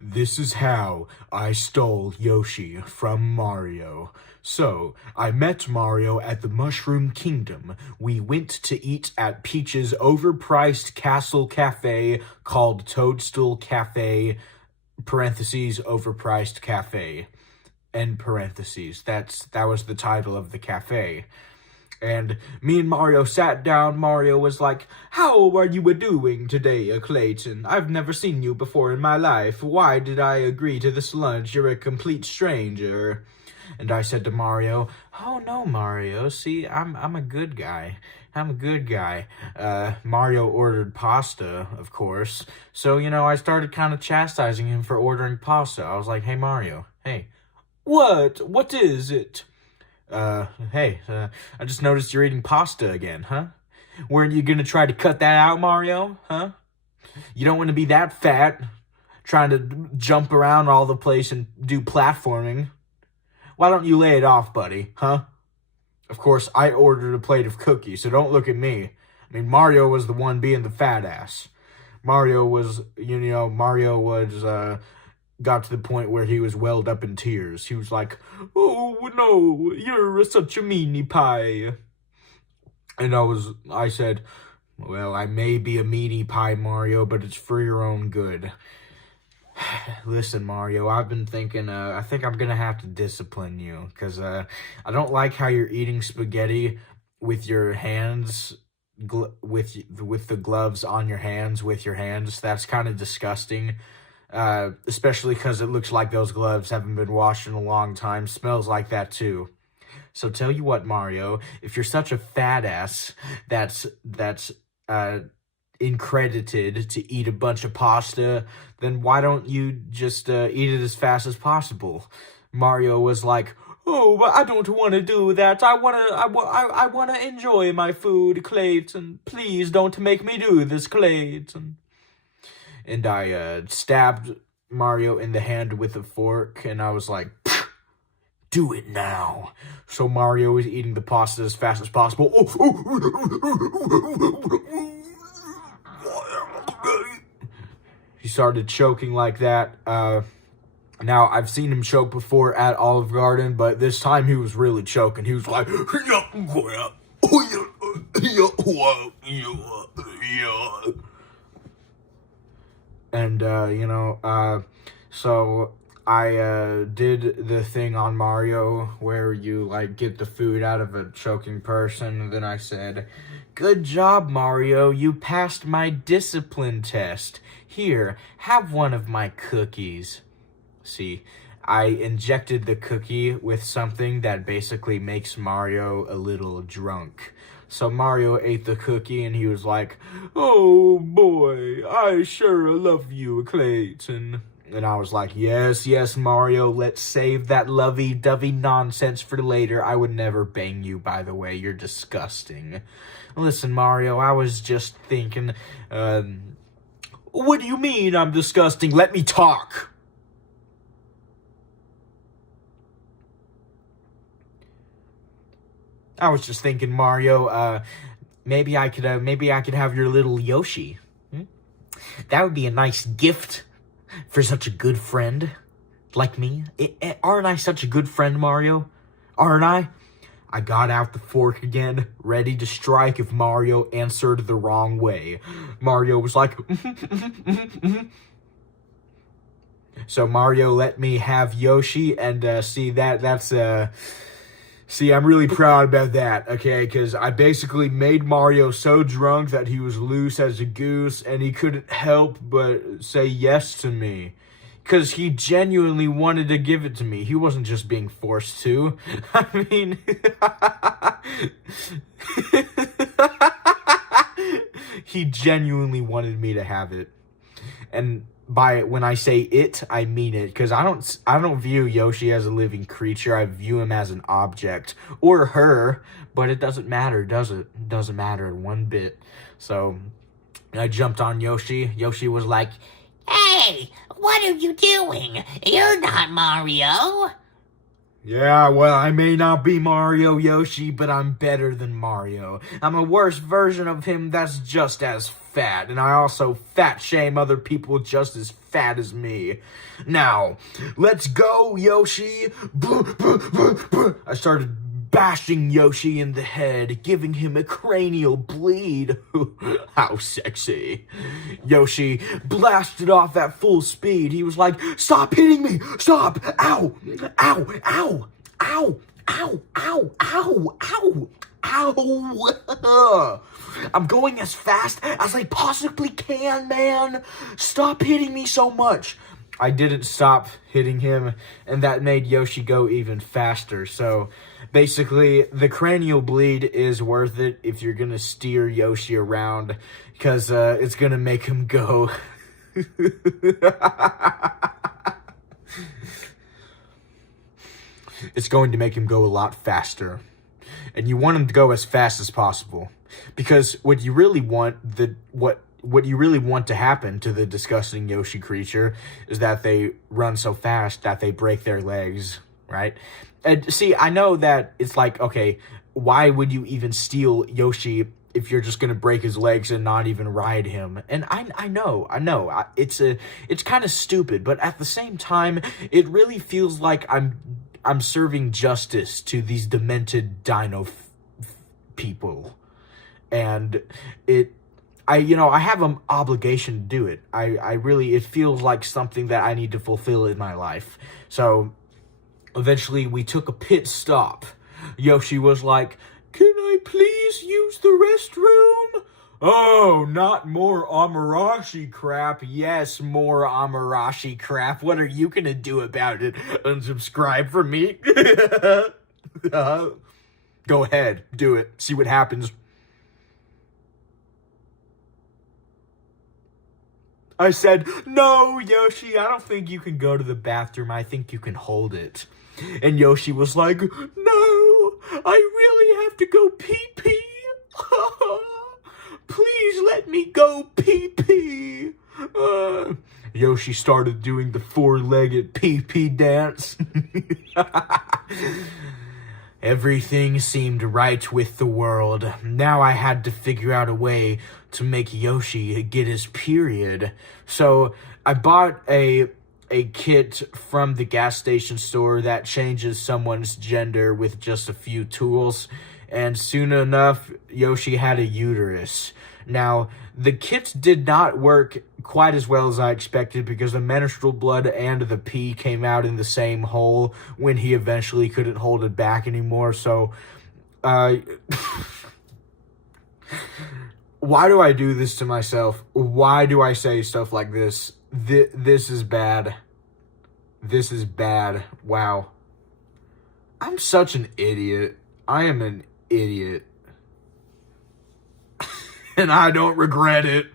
This is how I stole Yoshi from Mario. So, I met Mario at the Mushroom Kingdom. We went to eat at Peach's overpriced castle cafe called Toadstool Cafe, parentheses, overpriced cafe, end parentheses. That was the title of the cafe. And me and Mario sat down. Mario was like, "How are you doing today, Clayton? I've never seen you before in my life. Why did I agree to this lunch? You're a complete stranger." And I said to Mario, "Oh no, Mario, see, I'm a good guy. I'm a good guy." Mario ordered pasta, of course. So, I started kind of chastising him for ordering pasta. I was like, "Hey, Mario, hey, what is it?" Hey, I just noticed you're eating pasta again, huh? Weren't you gonna try to cut that out, Mario? Huh? You don't want to be that fat, trying to jump around all the place and do platforming. Why don't you lay it off, buddy, huh? Of course, I ordered a plate of cookies, so don't look at me. I mean, Mario was the one being the fat ass. Mario was, got to the point where he was welled up in tears. He was like, "Oh, no, you're such a meanie pie." And I said, "Well, I may be a meanie pie, Mario, but it's for your own good." Listen, Mario, I've been thinking, I think I'm gonna have to discipline you, because I don't like how you're eating spaghetti with your hands, with the gloves on your hands, with your hands. That's kind of disgusting. Especially because it looks like those gloves haven't been washed in a long time. Smells like that too. So tell you what, Mario, if you're such a fat ass that's incredited to eat a bunch of pasta, then why don't you just eat it as fast as possible? Mario was like, "Oh, but I don't want to do that. I wanna enjoy my food, Clayton. Please don't make me do this, Clayton." And I stabbed Mario in the hand with a fork, and I was like, "Do it now." So Mario was eating the pasta as fast as possible. He started choking like that. Now, I've seen him choke before at Olive Garden, but this time he was really choking. He was like, and, so I did the thing on Mario where you, get the food out of a choking person, and then I said, "Good job, Mario, you passed my discipline test. Here, have one of my cookies." See, I injected the cookie with something that basically makes Mario a little drunk. So Mario ate the cookie and he was like, "Oh boy, I sure love you, Clayton." And I was like, yes, Mario, let's save that lovey-dovey nonsense for later. I would never bang you, by the way. You're disgusting. Listen, Mario, I was just thinking, what do you mean I'm disgusting? Let me talk. I was just thinking, Mario, maybe I could have your little Yoshi. That would be a nice gift for such a good friend like me. Aren't I such a good friend, Mario? Aren't I? I got out the fork again, ready to strike if Mario answered the wrong way. Mario was like, So Mario let me have Yoshi, and see, I'm really proud about that, okay? Because I basically made Mario so drunk that he was loose as a goose, and he couldn't help but say yes to me. Because he genuinely wanted to give it to me. He wasn't just being forced to. I mean... he genuinely wanted me to have it. And when I say it, I mean it, because I don't view Yoshi as a living creature. I view him as an object, or her, but it doesn't matter, does it? It doesn't matter one bit. So I jumped on Yoshi. Yoshi was like, "Hey, what are you doing? You're not Mario." Yeah, well, I may not be Mario Yoshi, but I'm better than Mario. I'm a worse version of him that's just as fat, and I also fat shame other people just as fat as me. Now, let's go, Yoshi! I started bashing Yoshi in the head, giving him a cranial bleed. How sexy. Yoshi blasted off at full speed. He was like, "Stop hitting me! Stop! Ow! Ow! Ow! Ow! Ow! Ow! Ow! Ow! Ow! I'm going as fast as I possibly can, man! Stop hitting me so much!" I didn't stop hitting him, and that made Yoshi go even faster. So basically, the cranial bleed is worth it if you're gonna steer Yoshi around, because it's gonna make him go. It's going to make him go a lot faster. And you want him to go as fast as possible. Because what you really want what you really want to happen to the disgusting Yoshi creature is that they run so fast that they break their legs, right? And see, I know that it's like, okay, why would you even steal Yoshi if you're just gonna break his legs and not even ride him? And I know, it's kind of stupid, but at the same time, it really feels like I'm serving justice to these demented dino people, and I have an obligation to do it. I really, it feels like something that I need to fulfill in my life. So eventually we took a pit stop. Yoshi was like, "Can I please use the restroom?" "Oh, not more Amarashi crap." "Yes, more Amarashi crap. What are you gonna do about it? Unsubscribe from me?" Go ahead, do it. See what happens. I said, "No, Yoshi, I don't think you can go to the bathroom. I think you can hold it." And Yoshi was like, "No, I really have to go pee-pee. Please let me go pee-pee." Yoshi started doing the four-legged pee-pee dance. Everything seemed right with the world. Now I had to figure out a way to make Yoshi get his period. So I bought a kit from the gas station store that changes someone's gender with just a few tools, and soon enough, Yoshi had a uterus. Now, the kit did not work quite as well as I expected because the menstrual blood and the pee came out in the same hole when he eventually couldn't hold it back anymore. So, why do I do this to myself? Why do I say stuff like this? This is bad. This is bad. Wow. I'm such an idiot. I am an idiot. And I don't regret it.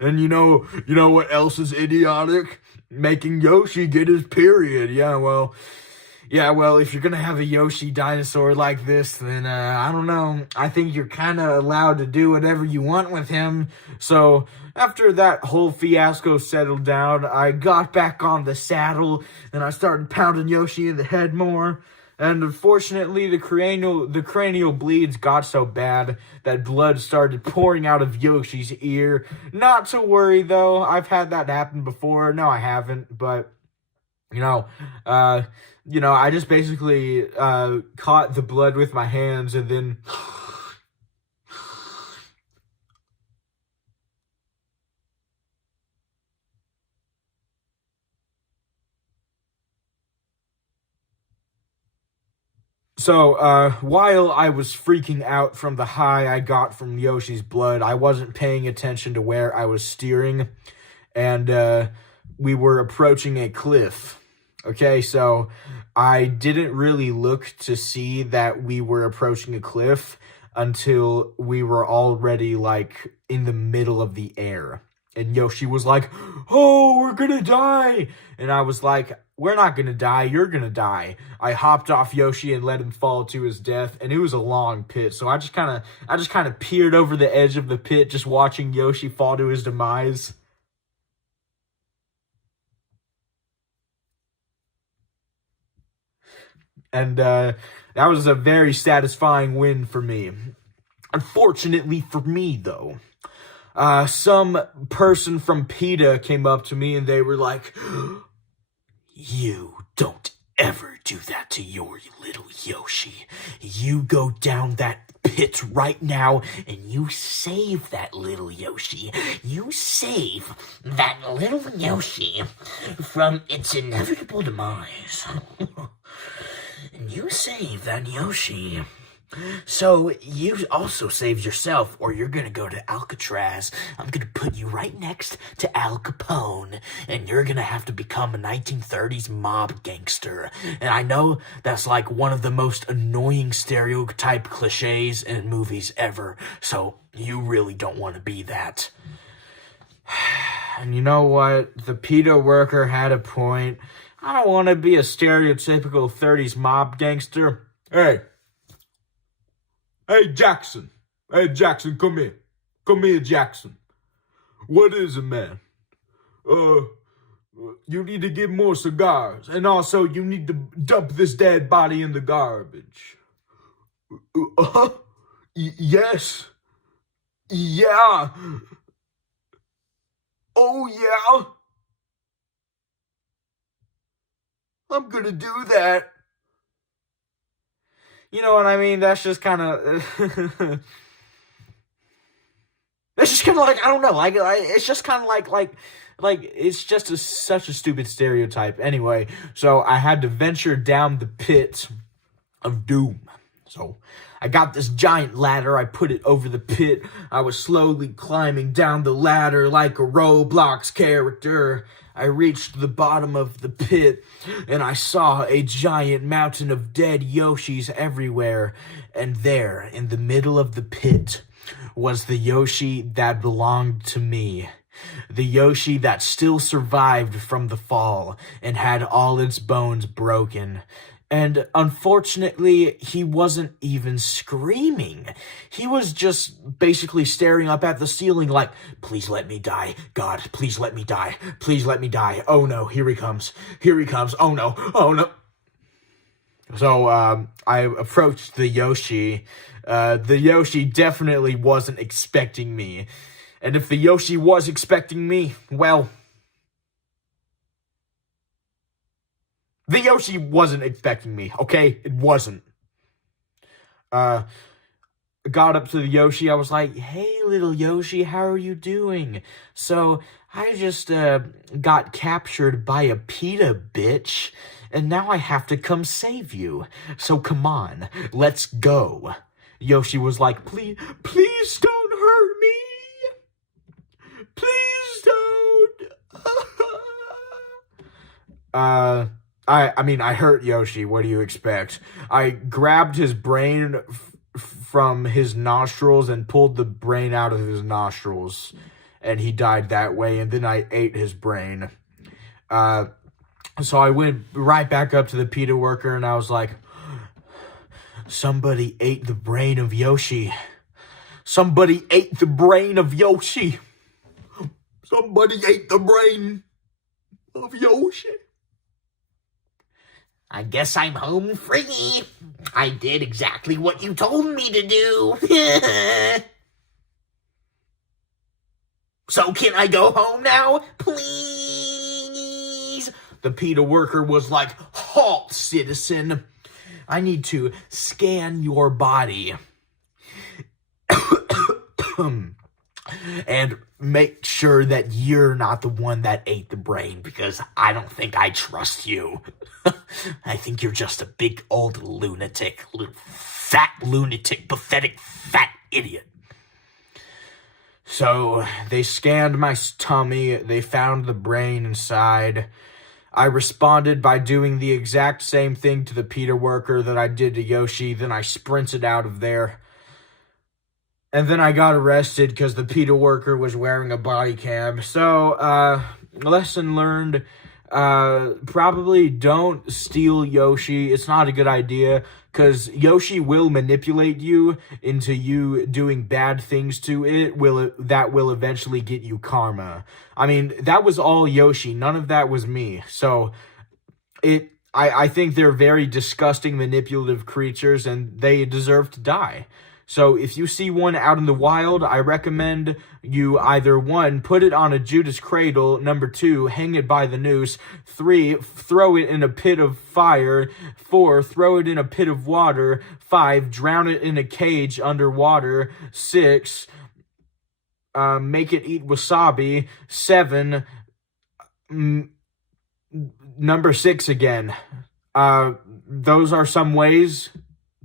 And you know what else is idiotic? Making Yoshi get his period. Yeah, well, if you're gonna have a Yoshi dinosaur like this, then, I don't know. I think you're kind of allowed to do whatever you want with him. So, after that whole fiasco settled down, I got back on the saddle, and I started pounding Yoshi in the head more. And unfortunately, the cranial bleeds got so bad that blood started pouring out of Yoshi's ear. Not to worry, though. I've had that happen before. No, I haven't, but you know, I just basically caught the blood with my hands and then. So, while I was freaking out from the high I got from Yoshi's blood, I wasn't paying attention to where I was steering, and we were approaching a cliff. Okay, so I didn't really look to see that we were approaching a cliff until we were already, like, in the middle of the air. And Yoshi was like, "Oh, we're gonna die!" And I was like, "We're not gonna die, you're gonna die." I hopped off Yoshi and let him fall to his death, and it was a long pit, so I just kind of peered over the edge of the pit, just watching Yoshi fall to his demise. And that was a very satisfying win for me. Unfortunately for me, though, some person from PETA came up to me and they were like, "You don't ever do that to your little Yoshi. You go down that pit right now and you save that little Yoshi. You save that little Yoshi from its inevitable demise. And you save that Yoshi. So you also save yourself, or you're gonna go to Alcatraz. I'm gonna put you right next to Al Capone, and you're gonna have to become a 1930s mob gangster." And I know that's like one of the most annoying stereotype cliches in movies ever, so you really don't want to be that. And you know what? The PETA worker had a point. I don't want to be a stereotypical 30s mob gangster. Hey, Jackson. Hey, Jackson, come here. Come here, Jackson. What is it, man? You need to get more cigars. And also, you need to dump this dead body in the garbage. Yes. Yeah. Oh, yeah. I'm gonna do that. You know what I mean? That's just kind of... It's just kind of like, I don't know, like it's just kind of like it's just such a stupid stereotype. Anyway, so I had to venture down the pit of doom. So I got this giant ladder, I put it over the pit. I was slowly climbing down the ladder like a Roblox character. I reached the bottom of the pit, and I saw a giant mountain of dead Yoshis everywhere. And there, in the middle of the pit, was the Yoshi that belonged to me. The Yoshi that still survived from the fall and had all its bones broken. And unfortunately, he wasn't even screaming. He was just basically staring up at the ceiling like, "Please let me die. God, please let me die. Please let me die. Oh no, here he comes. Here he comes. Oh no. Oh no." So, I approached the Yoshi. The Yoshi definitely wasn't expecting me. And if the Yoshi was expecting me, well... the Yoshi wasn't expecting me, okay? It wasn't. Got up to the Yoshi. I was like, "Hey, little Yoshi, how are you doing? So, I just got captured by a PETA bitch, and now I have to come save you. So come on, let's go." Yoshi was like, please don't hurt me. Please don't. I mean, I hurt Yoshi. What do you expect? I grabbed his brain from his nostrils and pulled the brain out of his nostrils. And he died that way. And then I ate his brain. So I went right back up to the PETA worker and I was like, "Somebody ate the brain of Yoshi. Somebody ate the brain of Yoshi. Somebody ate the brain of Yoshi. I guess I'm home free. I did exactly what you told me to do." "So can I go home now, please?" The PETA worker was like, "Halt, citizen. I need to scan your body and make sure that you're not the one that ate the brain, because I don't think I trust you. I think you're just a big old lunatic, fat lunatic, pathetic fat idiot." So they scanned my tummy, they found the brain inside. I responded by doing the exact same thing to the PETA worker that I did to Yoshi, then I sprinted out of there. And then I got arrested because the PETA worker was wearing a body cam. So, lesson learned, probably don't steal Yoshi. It's not a good idea, because Yoshi will manipulate you into you doing bad things to it. That will eventually get you karma. I mean, that was all Yoshi. None of that was me. So, I think they're very disgusting, manipulative creatures, and they deserve to die. So if you see one out in the wild, I recommend you either 1, put it on a Judas cradle, number 2, hang it by the noose, 3, throw it in a pit of fire, 4, throw it in a pit of water, 5, drown it in a cage underwater, 6, make it eat wasabi, 7, number 6 again. Those are some ways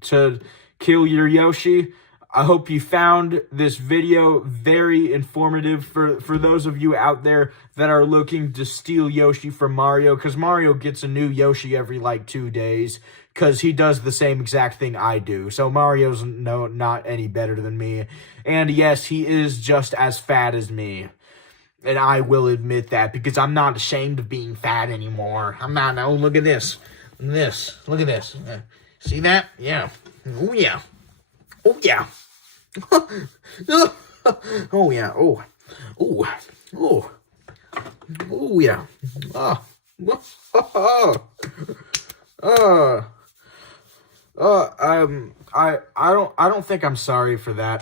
to kill your Yoshi. I hope you found this video very informative for those of you out there that are looking to steal Yoshi from Mario, because Mario gets a new Yoshi every like 2 days, because he does the same exact thing I do. So Mario's not any better than me. And yes, he is just as fat as me. And I will admit that, because I'm not ashamed of being fat anymore. I'm not. Oh, look at this. Look at this. See that? Yeah. Oh, yeah. Oh, yeah. Oh, yeah. Oh. Oh. Oh. Oh, yeah. Oh. I don't think I'm sorry for that.